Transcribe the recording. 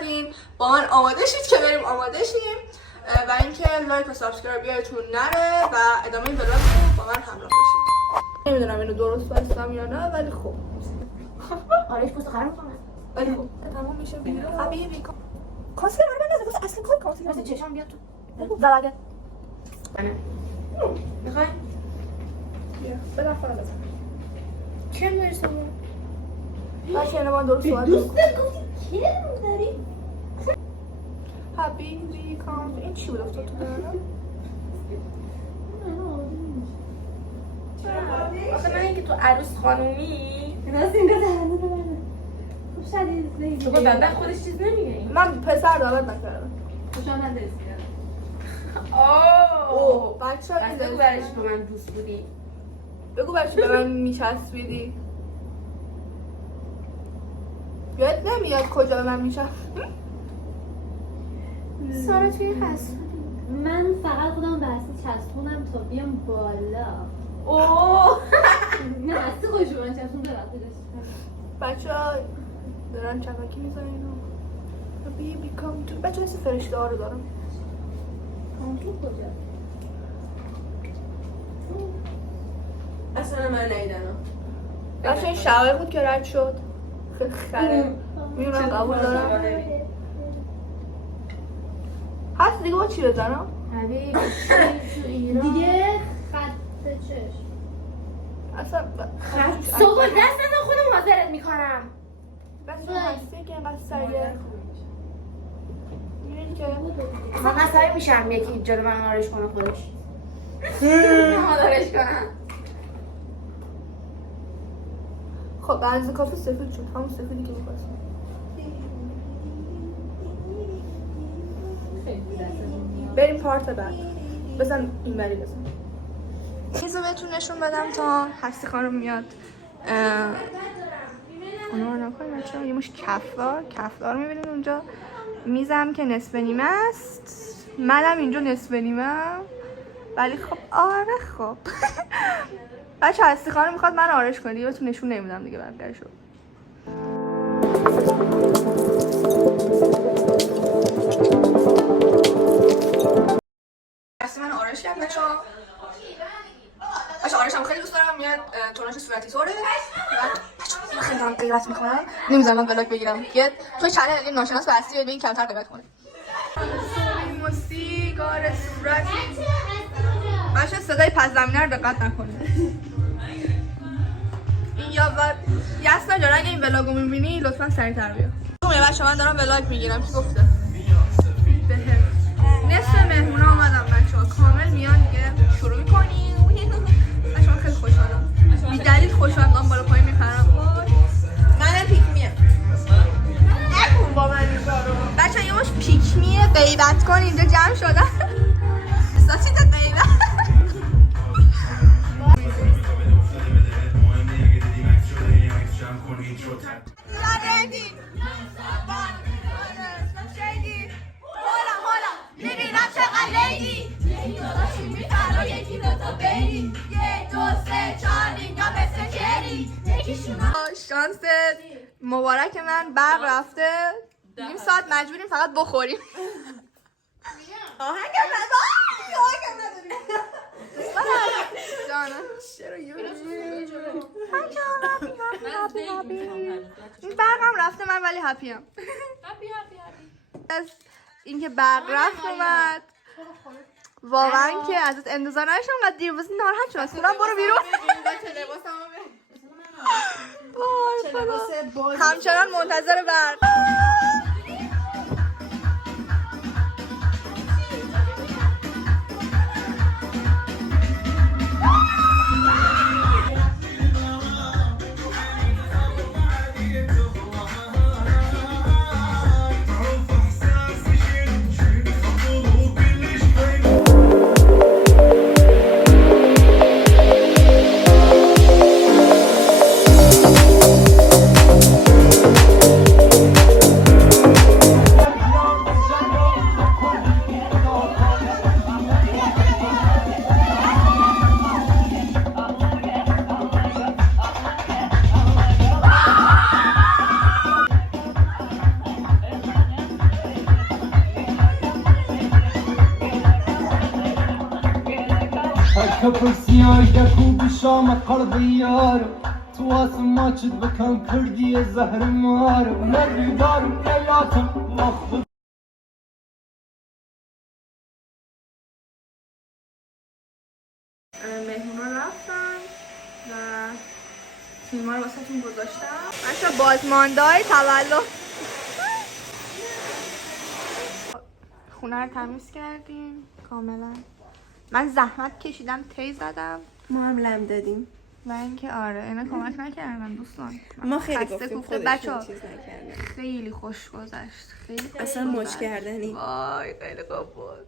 اومدین با من آماده شید که بریم آماده شیم و اینکه لایک و سابسکرایب یادتون نره و ادامه این ولاگ رو با من همراه باشید. نمیدونم اینو درست بستم یا نه ولی خب آرش پوست خراب کنم ولی خب تمام میشه بیرون. حبیبی کانسیلر رو بندازه واسه اصلی کار کانسیلر واسه چشام بیاد تو زلاگه میخوای بیا بده خورا بزن چه میرسه باشه اینو با درست سوال دوست گفتی کرم داری حبیبی کام این چی بود افتاد تو برنم آخه من اینکه تو عروس خانومی راست این قدر هنده خوب شدید نگید تو با دندن خودش چیز نمیگه من پسر دعوت نکردم خوشاننده است اوه بچه ها بگو برش با من دوست بودی بگو بچه به من میچسبیدی یاد نمیاد کجا به من میچسبیدی سارا توی هست من فقط خودم بحثی چسبونم تا بیام بالا اوه نه هستی خوش من چسبون ببخشیدش بچه ها دارن چپکی میزنن اینو بیبی کام تو بچه هستی فرشته ها رو دارم کامتون کجا؟ اصلا من نیدم بچه این شقایق بود که رد شد خره میونم قبول دارم هست دیگه با چی بزنم؟ حبیب تو ایران دیگه خط چشم اصلا صبح دست نزن خودم حاضرت میکنم بس هستی که اینقدر سریعه میبینی که من عصبی میشم یکی جلو من آرش کنه خودش آرش کنم خب بنز کافی سفید شد همون سفیدی که میخواستم بریم پارت بعد بزن این بری بزن چیزو بهتون نشون بدم تا هستی خانم میاد اونو رو نکنیم بچه یه مش کفدار میبینید اونجا میزم که نصف نیمه است منم اینجا نصف نیمه ولی خب آره خب بچه هستی خانم میخواد من آرش کنه دیگه بهتون نشون نمیدم دیگه برگرشو هستی من آرش کرد بچه آرش هم خیلی دوست دارم میاد توناش صورتی طوره بچه خیلی دارم غیبت میکنم نمیذارم من ولاگ بگیرم یه توی چنل این ناشناس به هستی ببین کمتر غیبت کنه موسیقار صورتی بچه صدای پس زمینه رو دقت نکنه این یاسنا جان اگه این ولاگو میبینی لطفا سریعتر بیا بچه من دارم ولاگ میگیرم کی گفته نصف مهمونا اومدم بچه ها کامل میان دیگه شروع میکنیم بچه من خیلی خوشحالم بی دلیل خوشحالم دارم بالا پایین میپرم منم پیکمیه نکن با من این کارو بچه یه مش پیکمیه غیبت کن اینجا جمع شدن احساسی تا غیبت شانس مبارک من برق رفته نیم ساعت مجبوریم فقط بخوریم آهنگم نداریم جانم چرا این برقم رفته من ولی هپیم از اینکه برق رفت اومد واقعا که ازت انتظار نداشتم انقدر دیر واسه ناراحت شدم اصلا برو بیرون همچنان منتظر برق Arka persiyan خوبی شام قلب یار تو آسما چید بکن کردی زهر مار نردی دارم نیاتم مخلوق مهمون رفتن و فیلم رو واسه تون گذاشتم بچه بازمانده های تولد خونه رو تمیز کردیم کاملا من زحمت کشیدم تی زدم ما هم لم دادیم و اینکه آره اینا کمک نکردن دوستان ما خیلی خسته گفتیم کوفته خودشون بچه‌ها. چیز نکردن خیلی خوش گذشت خیلی اصلا مچ کردنی وای خیلی خوب بود